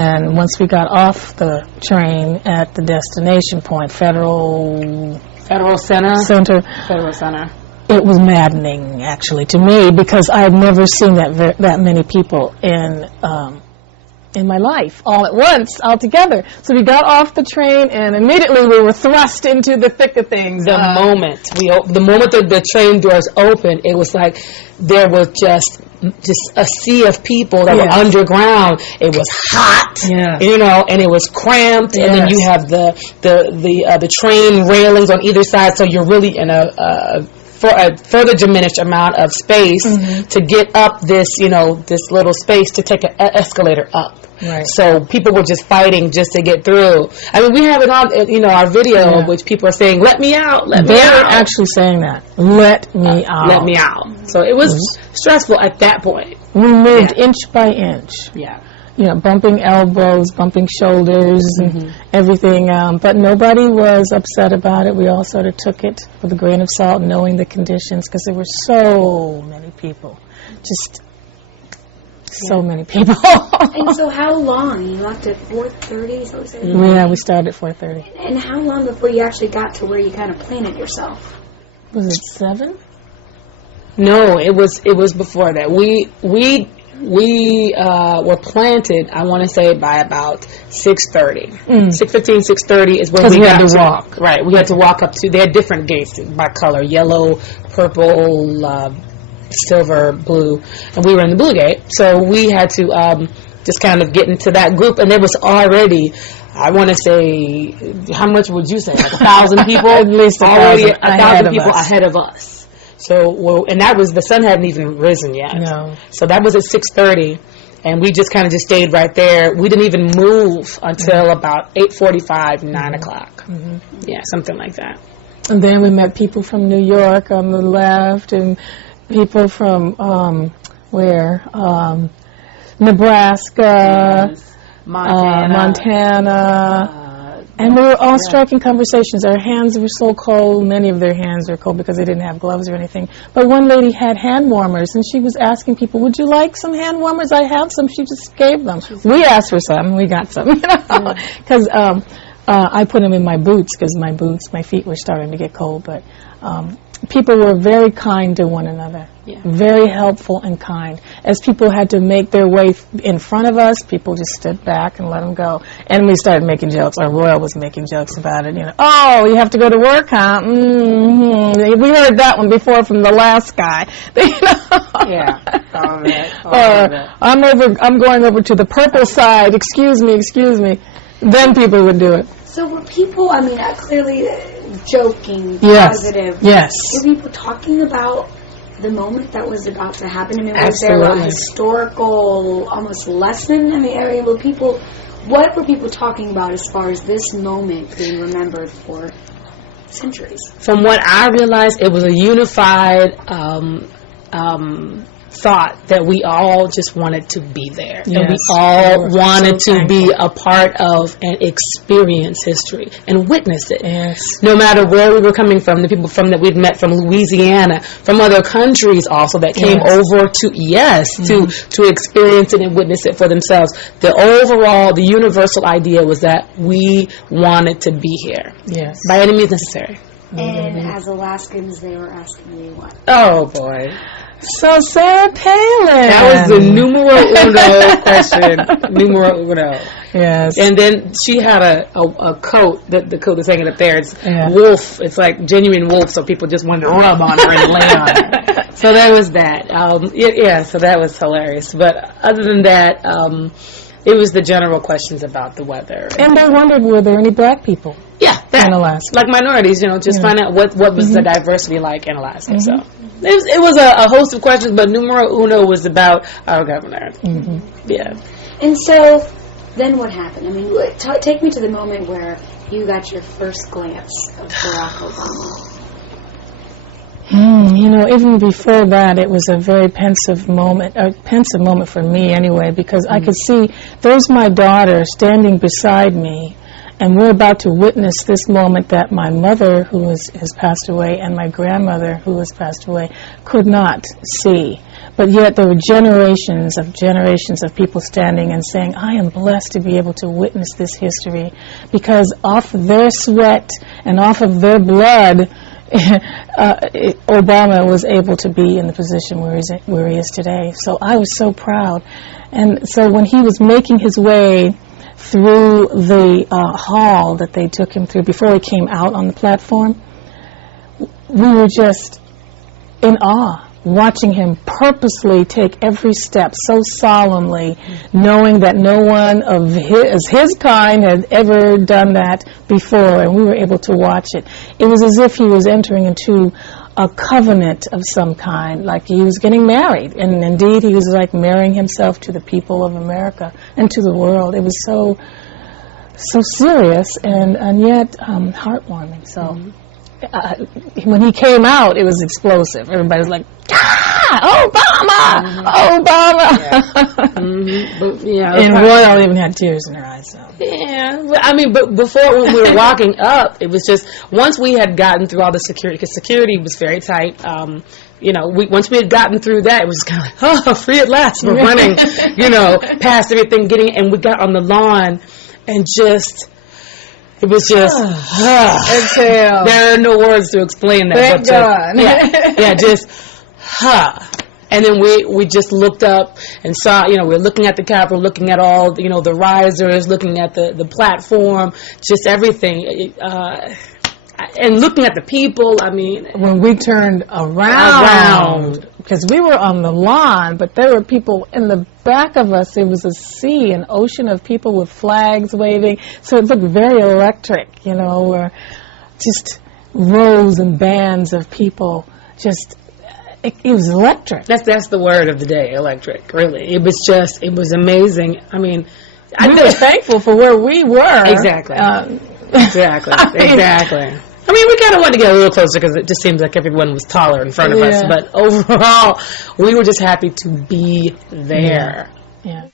And once we got off the train at the destination point, Federal Center, it was maddening, actually, to me, because I had never seen that many people in my life, all at once, all together. So we got off the train, and immediately we were thrust into the thick of things. The moment that the train doors opened, it was like there was just a sea of people that were underground. It was hot, and it was cramped, and then you have the train railings on either side, so you're really in for a further diminished amount of space to get up this little space to take an escalator up. Right. So people were just fighting just to get through. I mean, we have it on, our video, which people are saying, "Let me out, let me out." They're actually saying that. Let me out. Let me out. So it was stressful at that point. We moved inch by inch. Yeah. Bumping elbows, bumping shoulders, and everything. But nobody was upset about it. We all sort of took it with a grain of salt, knowing the conditions, because there were so many people. Just so many people. And so how long? You left at 4:30, is that what you said? Yeah, we started at 4:30. And how long before you actually got to where you kind of planted yourself? Was it 7? No, it was before that. We were planted, I want to say, by about 6:30. 6:15, 6:30 is when we had to walk. Right, we had to walk up to, they had different gates by color, yellow, purple, silver, blue, and we were in the blue gate, so we had to just kind of get into that group, and there was already, I want to say, how much would you say, like 1,000 people? At least already 1,000 people ahead of us. So, and that was, the sun hadn't even risen yet. No. So that was at 6:30, and we just kind of just stayed right there. We didn't even move until about 8:45, 9 o'clock. Yeah, something like that. And then we met people from New York on the left, and people from Nebraska, Montana. And we were all striking conversations. Our hands were so cold. Many of their hands were cold because they didn't have gloves or anything. But one lady had hand warmers, and she was asking people, "Would you like some hand warmers? I have some." She just gave them. We asked for some, and we got some. Because I put them in my boots because my feet were starting to get cold. But people were very kind to one another. Yeah. Very helpful and kind. As people had to make their way in front of us, people just stood back and let them go. And we started making jokes. Our Royal was making jokes about it. "Oh, you have to go to work, huh? Mm-hmm. We heard that one before from the last guy." Yeah. All of it. I'm going over to the purple side. Excuse me. Then people would do it. So were people, clearly joking, positive. Yes. Were people talking about the moment that was about to happen? Was Absolutely. there a historical, almost lesson? What were people talking about as far as this moment being remembered for centuries? From what I realized, it was a unified thought that we all just wanted to be there. Yes. And we all wanted to be a part of and experience history and witness it. Yes. No matter where we were coming from, the people that we'd met from Louisiana, from other countries also that came over to experience it and witness it for themselves. The universal idea was that we wanted to be here. Yes. By any means necessary. And as Alaskans, they were asking you what? Oh, boy. So Sarah Palin. That was the numero uno question. Numero uno. Yes. And then she had a coat, the coat that's hanging up there. It's wolf. It's like genuine wolf, so people just wanted to rub on her and lay on her. So there was that. So that was hilarious. But other than that, it was the general questions about the weather. And they wondered, were there any black people? Yeah, in Alaska, like minorities, just find out what was the diversity like in Alaska. So it was a host of questions, but numero uno was about our governor. Yeah. And so then what happened? Take me to the moment where you got your first glance of Barack Obama. Even before that, it was a very pensive moment for me anyway, because I could see there's my daughter standing beside me, And we're about to witness this moment that my mother, who has passed away, and my grandmother, who has passed away, could not see. But yet there were generations of people standing and saying, I am blessed to be able to witness this history, because off their sweat and off of their blood, Obama was able to be in the position where he is today. So I was so proud. And so when he was making his way through the hall that they took him through before he came out on the platform, we were just in awe, watching him purposely take every step so solemnly, knowing that no one of his kind had ever done that before, and we were able to watch it. It was as if he was entering into a covenant of some kind, like he was getting married, and indeed he was like marrying himself to the people of America and to the world. It was so serious and yet heartwarming. So when he came out, it was explosive. Everybody was like, Obama! Obama! But, yeah, and Royale even had tears in her eyes. So. Yeah, I mean, but before, when we were walking up, it was just, once we had gotten through all the security, because security was very tight, once we had gotten through that, it was kind of like, oh, free at last, we're running, past everything, and we got on the lawn, and just, it was just, exhale. There are no words to explain that. Thank God. Just, And then we just looked up and saw, we were looking at the Capitol, looking at all, the risers, looking at the platform, just everything. And looking at the people, I mean. When we turned around, because we were on the lawn, but there were people in the back of us. It was a sea, an ocean of people with flags waving. So it looked very electric, where just rows and bands of people just. It was electric. That's the word of the day, electric, really. It was amazing. I mean, we were thankful for where we were. Exactly. Exactly. I mean, we kind of wanted to get a little closer because it just seems like everyone was taller in front of us. But overall, we were just happy to be there. Yeah.